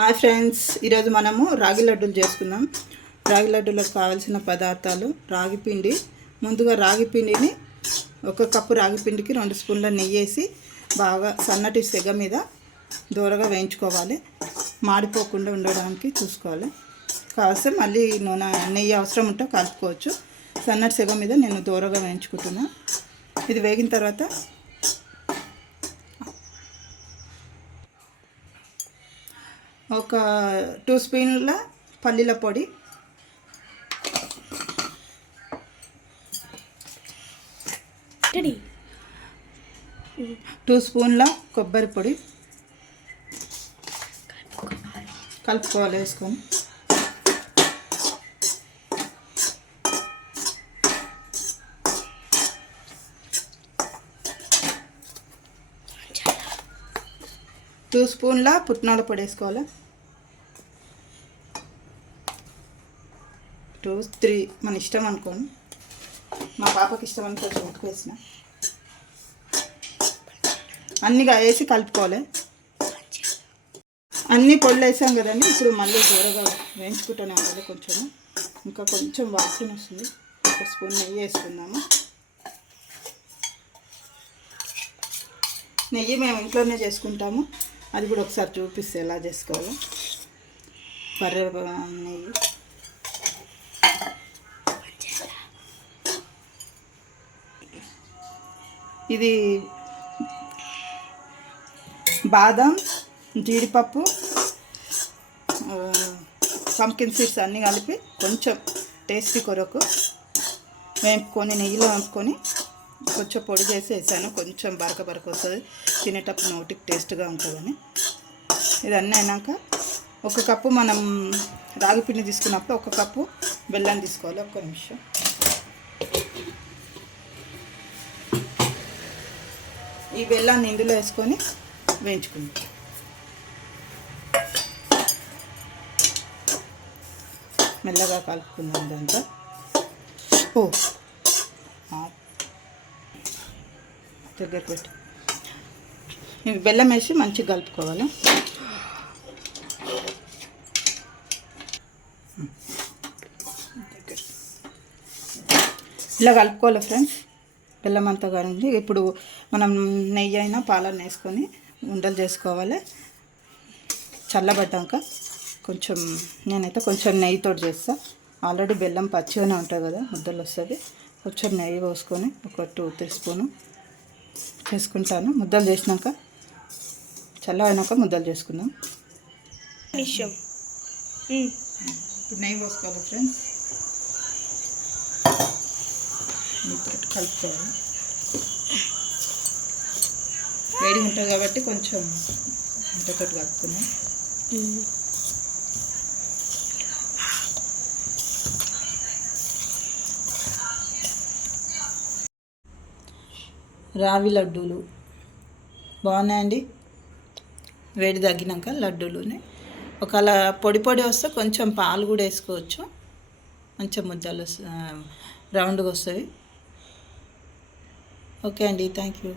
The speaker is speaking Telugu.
హాయ్ ఫ్రెండ్స్, ఈరోజు మనము రాగి లడ్డూలు చేసుకుందాం. రాగి లడ్డూలకు కావాల్సిన పదార్థాలు: రాగి పిండి. ముందుగా రాగి పిండిని 1 కప్పు రాగి పిండికి 2 స్పూన్ల నెయ్యి వేసి బాగా సన్నటి సెగ మీద దూరగా వేయించుకోవాలి. మాడిపోకుండా ఉండడానికి చూసుకోవాలి. కావలసి మళ్ళీ నెయ్యి అవసరం ఉంటే కలుపుకోవచ్చు. సన్నటి సెగ మీద నేను దూరగా వేయించుకుంటున్నా. ఇది వేగిన తర్వాత ఒక 2 స్పూన్ల పల్లీల పొడి, 2 స్పూన్ల కొబ్బరి పొడి కలుపుకోవాలి. వేసుకొని టూ స్పూన్ల పుట్నాల పొడి వేసుకోవాలి. 2, 3 మన ఇష్టం అనుకోండి. మా పాపకి ఇష్టం అని కొంచెం ఎక్కువ వేసిన. అన్నీగా వేసి కలుపుకోవాలి. అన్నీ పొడులు వేసాం కదండి. ఇప్పుడు మళ్ళీ దూరగా వేయించుకుంటూనే ఉండాలి. ఇంకా కొంచెం వాసన వస్తుంది. 1 స్పూన్ నెయ్యి వేసుకుందాము. నెయ్యి మేము ఇంట్లోనే చేసుకుంటాము. అది కూడా ఒకసారి చూపిస్తే ఎలా చేసుకోవాలో. బర్రె నెయ్యి, ఇది బాదం, జీడిపప్పు, పంకిన్ సీడ్స్ అన్నీ కలిపి కొంచెం టేస్టీ కొరకు వేపుకొని నెయ్యిలో వేపుకొని కొంచెం పొడి చేసి వేసాను. కొంచెం బరక వస్తుంది, తినేటప్పుడు నోటికి టేస్ట్గా ఉంటుందని. ఇదన్నీ అయినాక 1 కప్పు మనం రాగి పిండి తీసుకున్నప్పుడు 1 కప్పు బెల్లం తీసుకోవాలి. 1 నిమిషం. ఈ బెల్లాన్ని ఇందులో వేసుకొని వేయించుకుంటాం. మెల్లగా కలుపుకుందాం. దాంతో దగ్గర పెట్టి ఇది బెల్లం వేసి మంచిగా కలుపుకోవాలి. ఇలా కలుపుకోవాలి ఫ్రెండ్స్. బెల్లం అంతా కానింది. ఇప్పుడు మనం నెయ్యి అయినా పాలన్న వేసుకొని ఉండలు చేసుకోవాలి. చల్లబడ్డాక నేనైతే కొంచెం నెయ్యితో చేస్తా. ఆల్రెడీ బెల్లం పచ్చిగానే ఉంటుంది కదా, ముద్దలు వస్తుంది. కొంచెం నెయ్యి పోసుకొని ఒక 2-3 స్పూను చేసుకుంటాను. ముద్దలు చేసినాక చల్లబడినాక ముద్దలు చేసుకుందాం. ఇప్పుడు నెయ్యి పోసుకోవాలి ఫ్రెండ్స్. కలుపుకోవాలి. వేడి ఉంటుంది కాబట్టి కొంచెం ఇంతతో కలుపుకున్నాం. రావి లడ్డూలు బాగున్నాయండి. వేడి తగ్గినాక లడ్డూలుని ఒకవేళ పొడి వస్తే కొంచెం పాలు కూడా వేసుకోవచ్చు. మంచిగా ముద్దలు రౌండ్గా వస్తుంది. ఓకే అండి, థ్యాంక్ యూ.